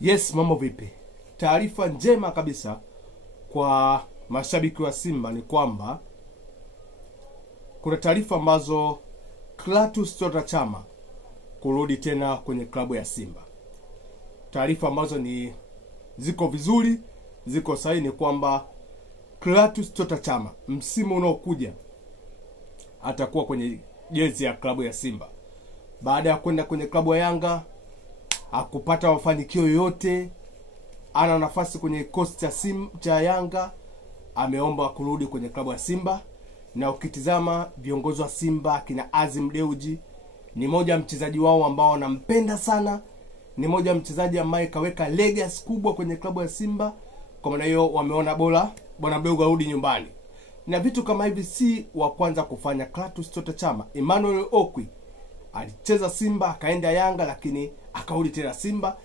Yes, mambo vipi? Taarifa njema kabisa kwa mashabiki wa Simba ni kwamba kuna taarifa ambazo Clatous Chota Chama kurudi tena kwenye klabu ya Simba. Taarifa ambazo ziko vizuri, ziko sahihi, ni kwamba Clatous Chota Chama msimu unaokuja atakuwa kwenye jezi ya klabu ya Simba. Baada ya kwenda kwenye klabu ya Yanga hakupata mafanikio yoyote, ana nafasi kwenye kikosi cha Yanga, ameomba kurudi kwenye klabu ya Simba. Na ukitizama viongozi wa Simba kina Azim Deuji, ni moja mchezaji wao ambao wanampenda sana, ni moja mchezaji ambaye kaweka legacy kubwa kwenye klabu ya Simba. Kwa maana hiyo wameona bora bwana Beuga arudi nyumbani. Na vitu kama hivi si wa kwanza kufanya Clatous Chota Chama. Emmanuel Okwi alicheza Simba akaenda Yanga, lakini akarudi tena Simba.